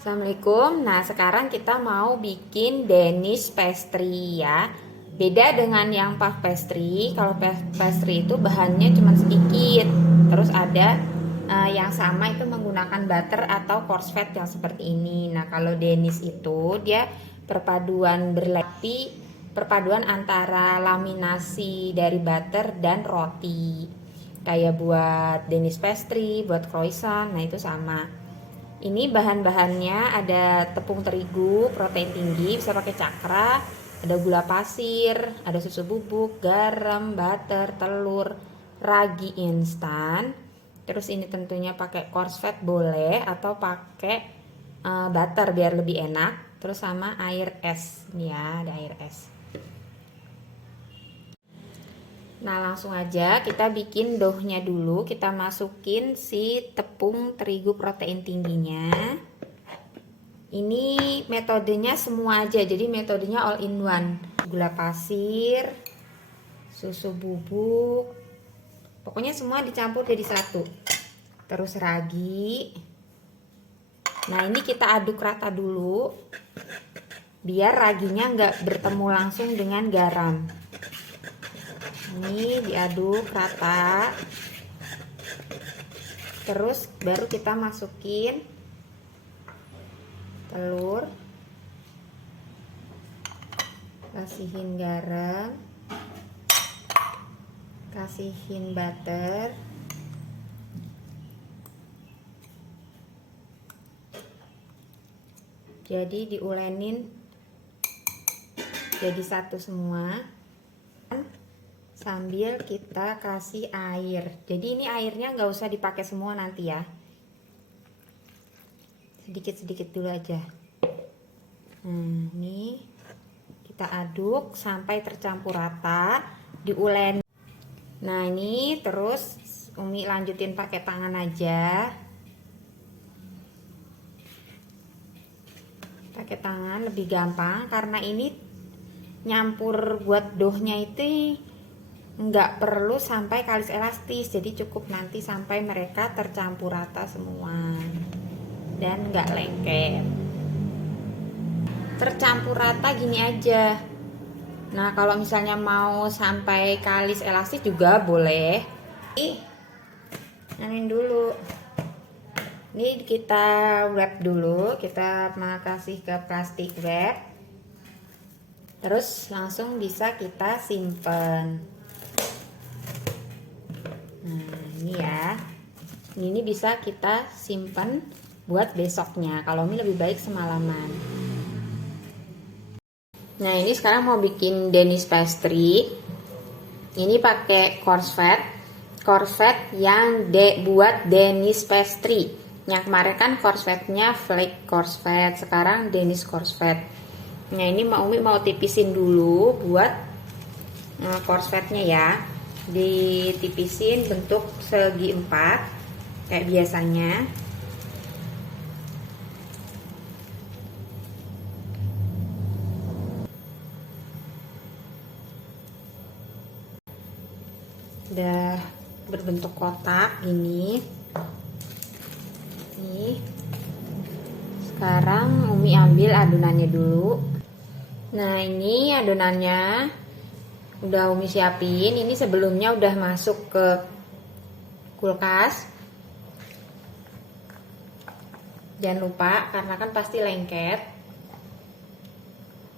Assalamualaikum. Nah, sekarang kita mau bikin Danish pastry ya. Beda dengan yang puff pastry. Kalau puff pastry itu bahannya cuma sedikit. Terus ada yang sama itu menggunakan butter atau coarse fat yang seperti ini. Nah, kalau Danish itu dia perpaduan antara laminasi dari butter dan roti. Kayak buat Danish pastry, buat croissant, nah itu sama. Ini bahan-bahannya ada tepung terigu, protein tinggi, bisa pakai cakra, ada gula pasir, ada susu bubuk, garam, butter, telur, ragi instan. Terus ini tentunya pakai coarse fat boleh atau pakai butter biar lebih enak. Terus sama air es, nih ya ada air es. Nah, langsung aja kita bikin doughnya dulu. Kita masukin si tepung terigu protein tingginya. Ini metodenya semua aja, jadi metodenya all in one. Gula pasir, susu bubuk, pokoknya semua dicampur jadi satu. Terus ragi. Nah, ini kita aduk rata dulu, biar raginya nggak bertemu langsung dengan garam. Ini diaduk rata. Terus baru kita masukin telur, kasihin garam, kasihin butter, jadi diulenin jadi satu semua sambil kita kasih air. Jadi ini airnya nggak usah dipakai semua nanti ya, sedikit-sedikit dulu aja. Nah, ini kita aduk sampai tercampur rata, diulen. Nah, ini terus Umi lanjutin pakai tangan aja. Pakai tangan lebih gampang karena ini nyampur buat doughnya itu nggak perlu sampai kalis elastis, jadi cukup nanti sampai mereka tercampur rata semua dan nggak lengket. Tercampur rata gini aja. Nah, kalau misalnya mau sampai kalis elastis juga boleh. Anin dulu. Ini kita wrap dulu, kita kasih ke plastik wrap. Terus langsung bisa kita simpen. Nah, ini ya. Ini bisa kita simpan buat besoknya. Kalau ini lebih baik semalaman. Nah, ini sekarang mau bikin Danish pastry. Ini pakai coarse fat. Coarse fat yang buat Danish pastry. Yang kemarin kan coarse fatnya flake coarse fat, sekarang Danish coarse fat. Nah, ini Umi mau tipisin dulu buat coarse fatnya ya. Ditipisin bentuk segi 4 kayak biasanya. Udah berbentuk kotak gini. Nih, sekarang Umi ambil adonannya dulu. Nah, ini adonannya udah Umi siapin. Ini sebelumnya udah masuk ke kulkas. Jangan lupa karena kan pasti lengket.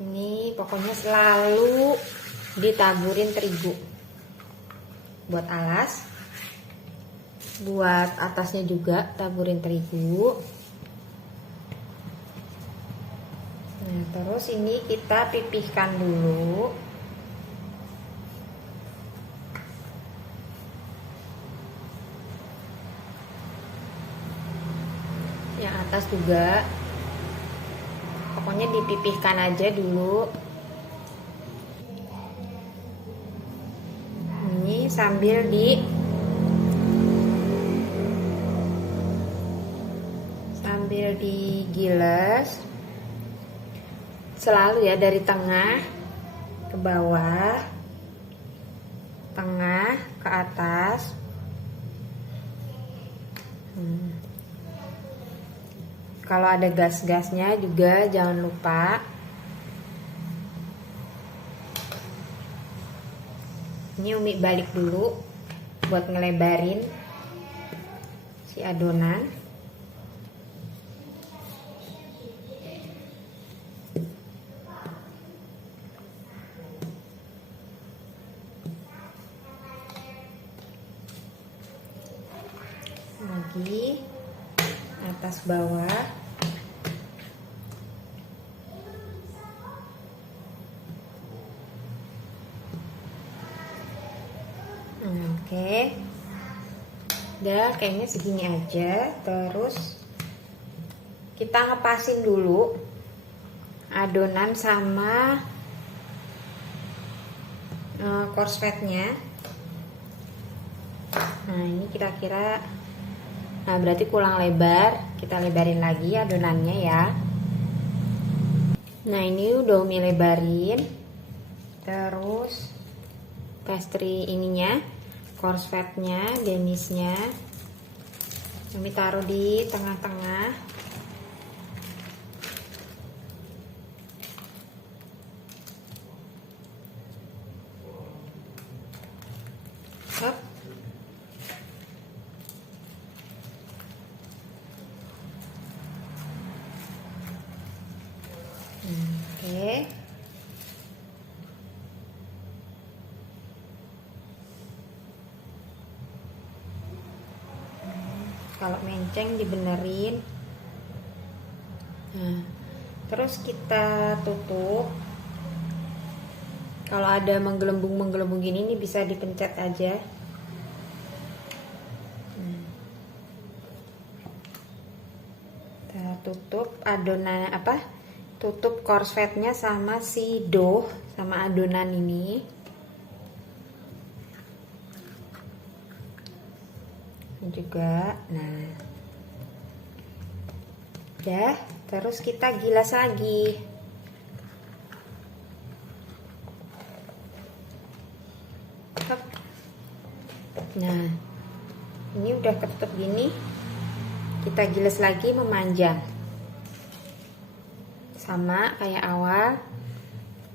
Ini pokoknya selalu ditaburin terigu. Buat alas, buat atasnya juga taburin terigu. Nah, terus ini kita pipihkan dulu. Yang atas juga, pokoknya dipipihkan aja dulu. Ini sambil digiles selalu ya, dari tengah ke bawah, tengah ke atas. Kalau ada gas-gasnya juga jangan lupa. Ini Umi balik dulu buat ngelebarin si adonan. Lagi atas bawah. Oke, udah kayaknya segini aja. Terus kita ngepasin dulu adonan sama korsletnya. Nah ini kira-kira, nah berarti kurang lebar, kita lebarin lagi adonannya ya. Nah ini udah Umi lebarin. Terus pastry ininya, korsletnya, denisnya Umi taruh di tengah-tengah. Hop. Oke. Kalau menceng dibenerin. Nah, terus kita tutup. Kalau ada menggelembung gini, ini bisa dipencet aja. Kita tutup adonan tutup korsletnya sama si dough sama adonan ini. Juga, nah udah, terus kita gilas lagi. Nah ini udah ketutup gini, kita gilas lagi memanjang sama kayak awal,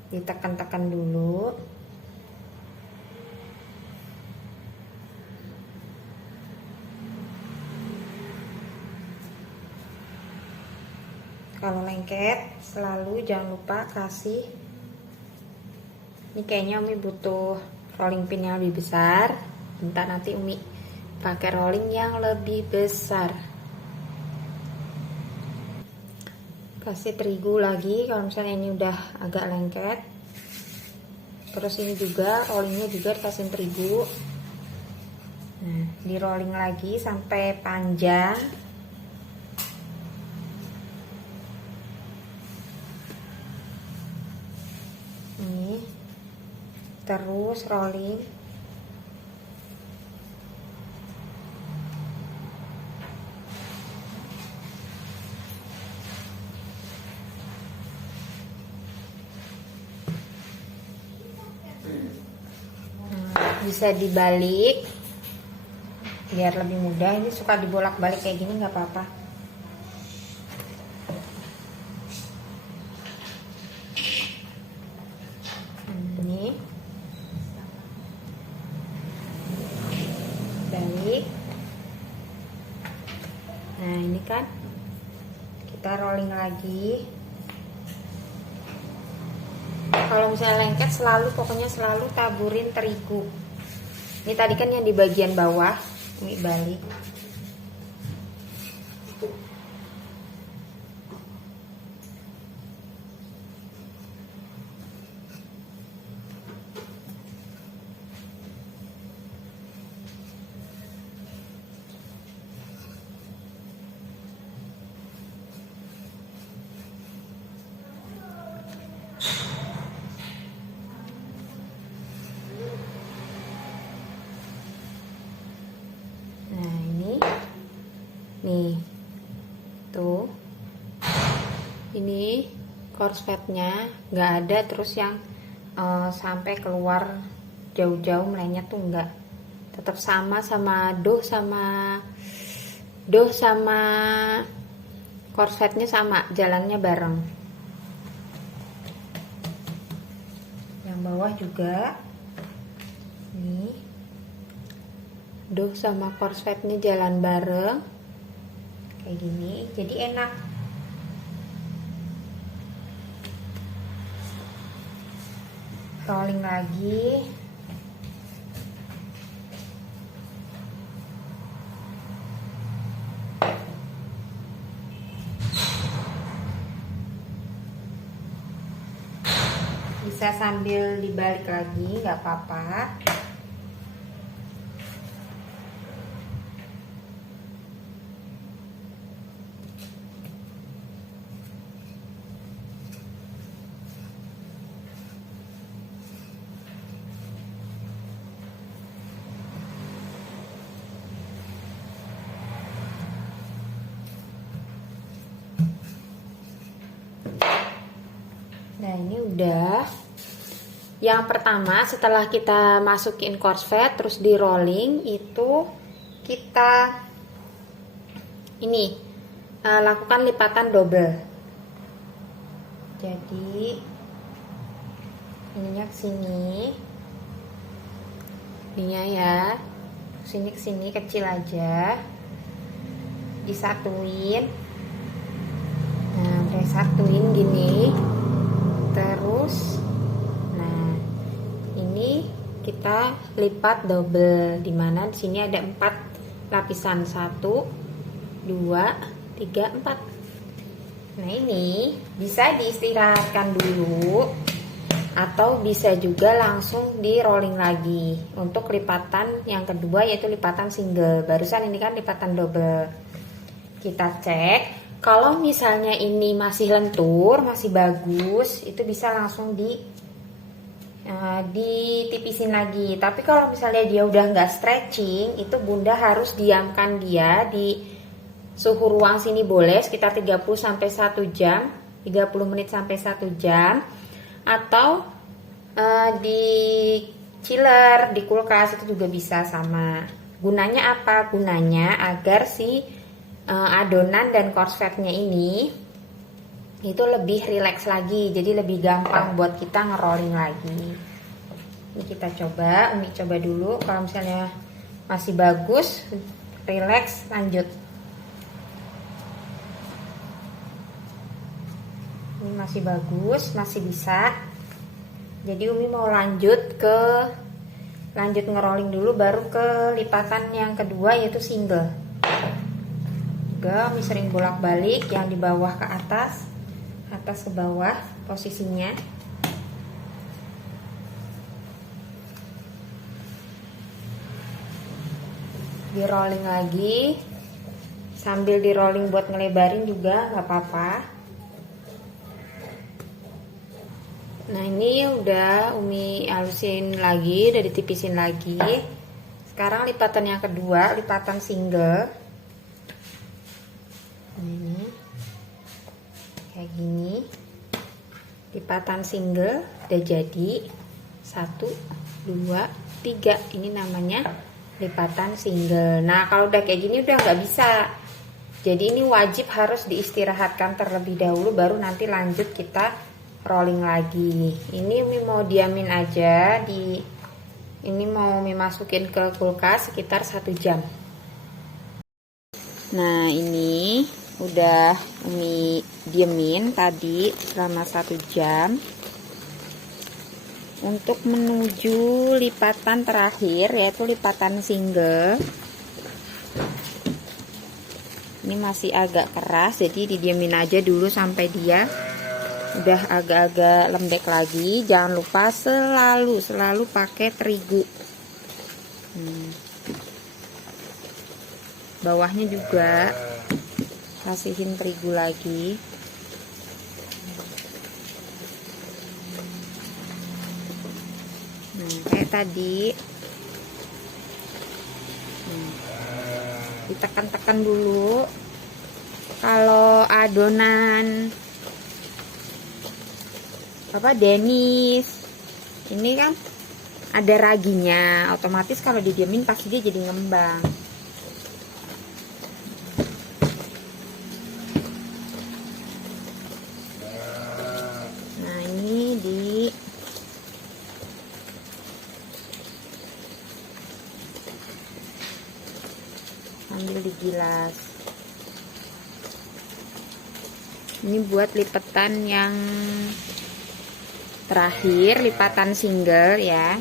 ditekan-tekan dulu. Kalau lengket selalu jangan lupa kasih, ini kayaknya Umi butuh rolling pin yang lebih besar, bentar nanti Umi pakai rolling yang lebih besar. Kasih terigu lagi kalau misalnya ini udah agak lengket. Terus ini juga rollingnya juga dikasih terigu. Nah, di rolling lagi sampai panjang. Ini terus rolling. Bisa dibalik biar lebih mudah. Ini suka dibolak-balik kayak gini nggak apa-apa. Ini balik. Nah ini kan kita rolling lagi. Kalau misalnya lengket pokoknya selalu taburin terigu. Ini tadi kan yang di bagian bawah, ini balik. Nih tuh, ini korsletnya nggak ada terus yang sampai keluar jauh-jauh melenyet tuh nggak, tetap sama dough sama korsetnya sama, jalannya bareng. Yang bawah juga nih, doh sama korsetnya jalan bareng kayak gini, jadi enak. Rolling lagi. Bisa sambil dibalik lagi, nggak apa-apa. Nah, ini udah. Yang pertama, setelah kita masukin korset terus di rolling, itu kita ini lakukan lipatan double. Jadi ininya ke sini, ininya ya, sini ke sini kecil aja, disatuin. Nah, udah satuin gini, terus kita lipat double, dimana di sini ada 4 lapisan, 1 2 3 4. Nah, ini bisa diistirahatkan dulu atau bisa juga langsung di rolling lagi untuk lipatan yang kedua, yaitu lipatan single. Barusan ini kan lipatan double. Kita cek, kalau misalnya ini masih lentur, masih bagus, itu bisa langsung ditipisin lagi. Tapi kalau misalnya dia udah nggak stretching, itu bunda harus diamkan dia di suhu ruang sini boleh sekitar 30 sampai 1 jam, 30 menit sampai 1 jam, atau di chiller di kulkas itu juga bisa sama. Gunanya apa? Gunanya agar si adonan dan korsetnya ini itu lebih rileks lagi, jadi lebih gampang buat kita ngerolling lagi. Ini kita coba, Umi coba dulu. Kalau misalnya masih bagus, rileks, lanjut. Ini masih bagus, masih bisa. Jadi Umi mau lanjut ngerolling dulu, baru ke lipatan yang kedua, yaitu single. Juga Umi sering bolak-balik, yang di bawah ke atas ke bawah posisinya. Di rolling lagi, sambil di rolling buat ngelebarin juga nggak apa-apa. Nah, ini udah Umi halusin lagi, udah ditipisin lagi. Sekarang lipatan yang kedua, lipatan single. Ini kayak gini, lipatan single udah jadi. 1 2 3, ini namanya lipatan single. Nah, kalau udah kayak gini udah nggak bisa, jadi ini wajib harus diistirahatkan terlebih dahulu, baru nanti lanjut kita rolling lagi. Ini Umi mau diamin aja, ini mau Umi masukin ke kulkas sekitar 1 jam. Nah, ini udah Umi diemin tadi selama 1 jam untuk menuju lipatan terakhir, yaitu lipatan single. Ini masih agak keras, jadi didiemin aja dulu sampai dia udah agak-agak lembek lagi. Jangan lupa selalu pakai terigu. Bawahnya juga kasihin terigu lagi. Nah, kayak tadi, ditekan-tekan dulu. Kalau adonan Denis ini kan ada raginya, otomatis kalau didiemin pasti dia jadi ngembang. digilas. Ini buat lipatan yang terakhir, lipatan single ya.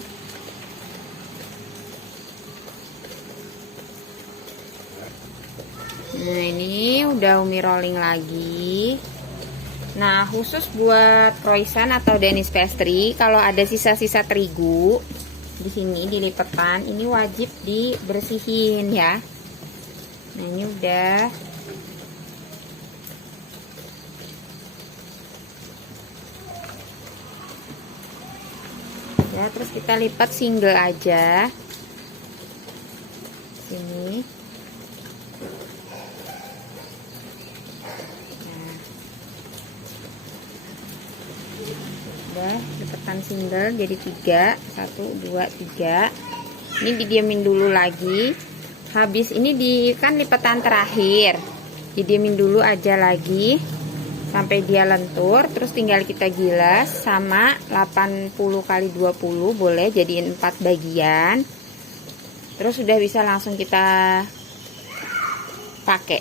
Nah, ini udah Umi rolling lagi. Nah, khusus buat croissant atau Danish pastry, kalau ada sisa-sisa terigu di sini di lipatan, ini wajib dibersihin ya. Nah, ini udah. Ya, terus kita lipat single aja. Sini. Udah lipatan single jadi 3, 1 2 3. Ini didiamin dulu lagi. Habis ini kan lipatan terakhir, didiamin dulu aja lagi sampai dia lentur. Terus tinggal kita gilas sama 80 kali 20, boleh jadiin 4 bagian. Terus sudah bisa langsung kita pakai.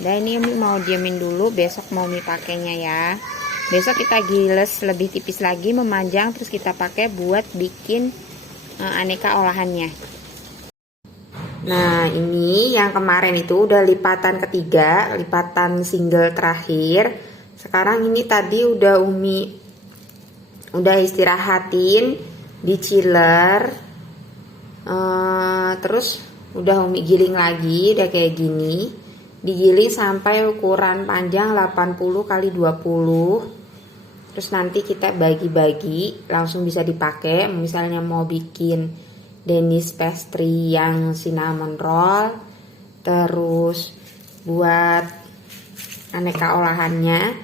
Udah, ini Umi mau diamin dulu, besok mau Umi pakainya ya. Besok kita giles lebih tipis lagi, memanjang, terus kita pakai buat bikin aneka olahannya. Nah, ini yang kemarin itu udah lipatan ketiga, lipatan single terakhir. Sekarang ini tadi udah Umi istirahatin di chiller. Terus udah Umi giling lagi, udah kayak gini. Digiling sampai ukuran panjang 80 kali 20. Terus nanti kita bagi-bagi, langsung bisa dipakai. Misalnya mau bikin Danish pastry yang cinnamon roll, terus buat aneka olahannya.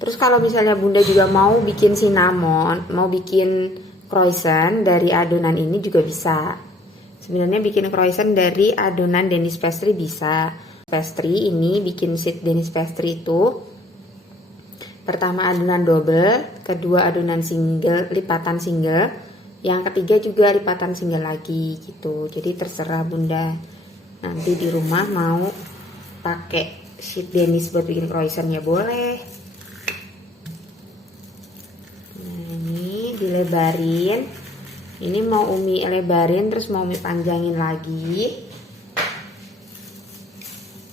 Terus kalau misalnya Bunda juga mau bikin cinnamon, mau bikin croissant dari adonan ini juga bisa. Sebenarnya bikin croissant dari adonan Danish pastry bisa. Pastry ini bikin sheet Danish pastry itu pertama adonan double, kedua adonan single, lipatan single, yang ketiga juga lipatan single lagi gitu. Jadi terserah Bunda nanti di rumah mau pakai sheet Danish buat bikin croissant ya boleh. Nah, ini dilebarin. Ini mau Umi lebarin, terus mau Umi panjangin lagi.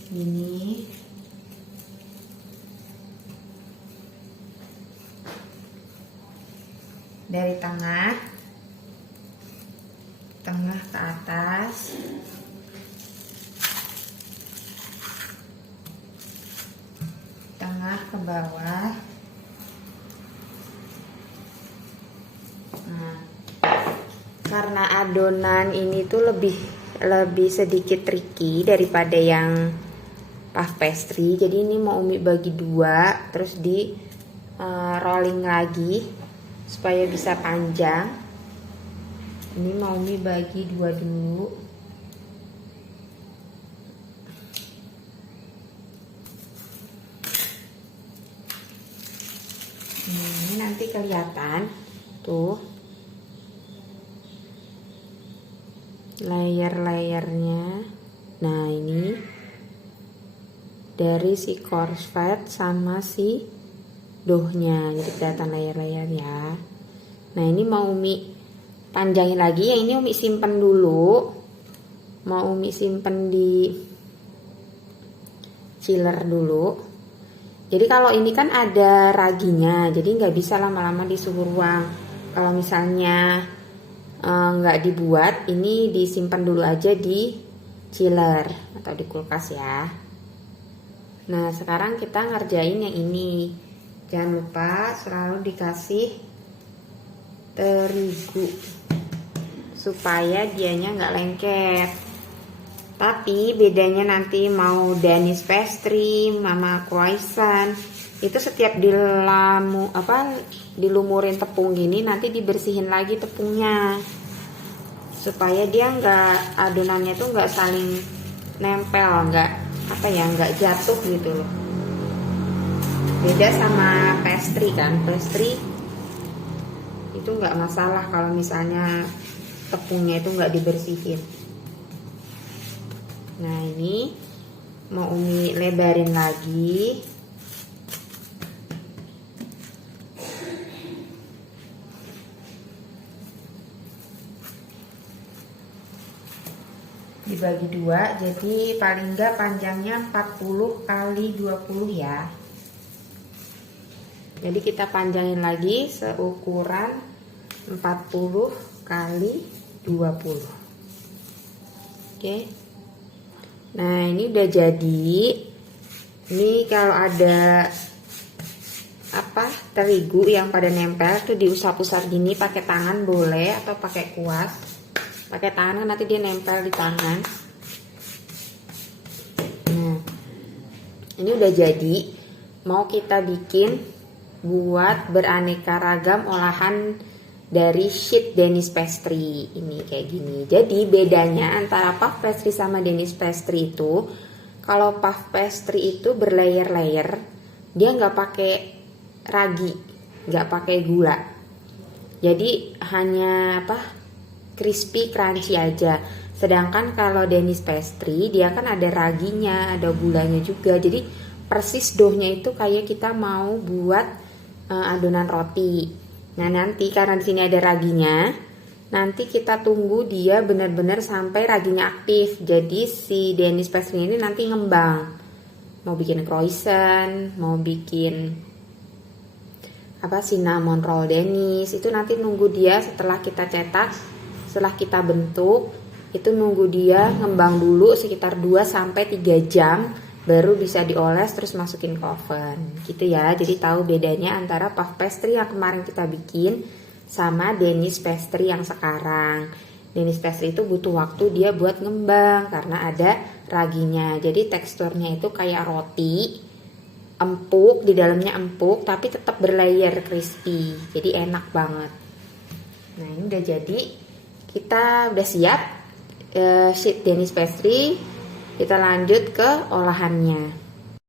Ini dari tengah ke atas, tengah ke bawah. Nah, karena adonan ini tuh lebih sedikit tricky daripada yang puff pastry, jadi ini mau Umi bagi dua, terus di rolling lagi supaya bisa panjang. Ini mau Umi bagi dua dulu. Ini nanti kelihatan tuh layer-layernya. Nah, ini dari si corset sama si doughnya, jadi kelihatan layer-layer ya. Nah, ini mau Umi panjangin lagi. Yang ini Umi simpen dulu, mau Umi simpen di chiller dulu. Jadi kalau ini kan ada raginya, jadi nggak bisa lama-lama di suhu ruang. Kalau misalnya nggak dibuat, ini disimpan dulu aja di chiller atau di kulkas ya. Nah, sekarang kita ngerjain yang ini. Jangan lupa selalu dikasih terigu supaya dianya nggak lengket. Tapi bedanya nanti mau Danish pastry, mama croissant, itu setiap dilumurin tepung gini, nanti dibersihin lagi tepungnya supaya dia nggak, adonannya tuh nggak saling nempel, nggak jatuh gitu loh. Beda sama pastry kan, pastry itu nggak masalah kalau misalnya tepungnya itu nggak dibersihin. Nah ini mau Umi lebarin lagi. Dibagi dua, jadi paling enggak panjangnya 40 kali 20 ya. Jadi kita panjangin lagi seukuran 40 kali 20. Oke. Nah ini udah jadi. Ini kalau ada terigu yang pada nempel tuh diusap-usap gini pakai tangan boleh atau pakai kuas. Pakai tangan kan nanti dia nempel di tangan. Nah ini udah jadi. Mau kita bikin buat beraneka ragam olahan dari sheet Danish pastry ini kayak gini. Jadi bedanya antara puff pastry sama Danish pastry itu, kalau puff pastry itu berlayer-layer, dia nggak pakai ragi, nggak pakai gula. Jadi hanya crispy crunchy aja. Sedangkan kalau Danish pastry dia kan ada raginya, ada gulanya juga. Jadi persis doughnya itu kayak kita mau buat adonan roti. Nah nanti karena di sini ada raginya, nanti kita tunggu dia benar-benar sampai raginya aktif. Jadi si Danish pastry ini nanti ngembang. Mau bikin croissant, mau bikin cinnamon roll Danish, itu nanti nunggu dia setelah kita cetak, setelah kita bentuk, itu nunggu dia ngembang dulu sekitar 2-3 jam. Baru bisa dioles terus masukin ke oven gitu ya. Jadi tahu bedanya antara puff pastry yang kemarin kita bikin sama Danish pastry yang sekarang. Danish pastry itu butuh waktu dia buat ngembang karena ada raginya. Jadi teksturnya itu kayak roti, empuk, di dalamnya empuk tapi tetap berlayer crispy. Jadi enak banget. Nah ini udah jadi. Kita udah siap sheet Danish pastry. Kita lanjut ke olahannya.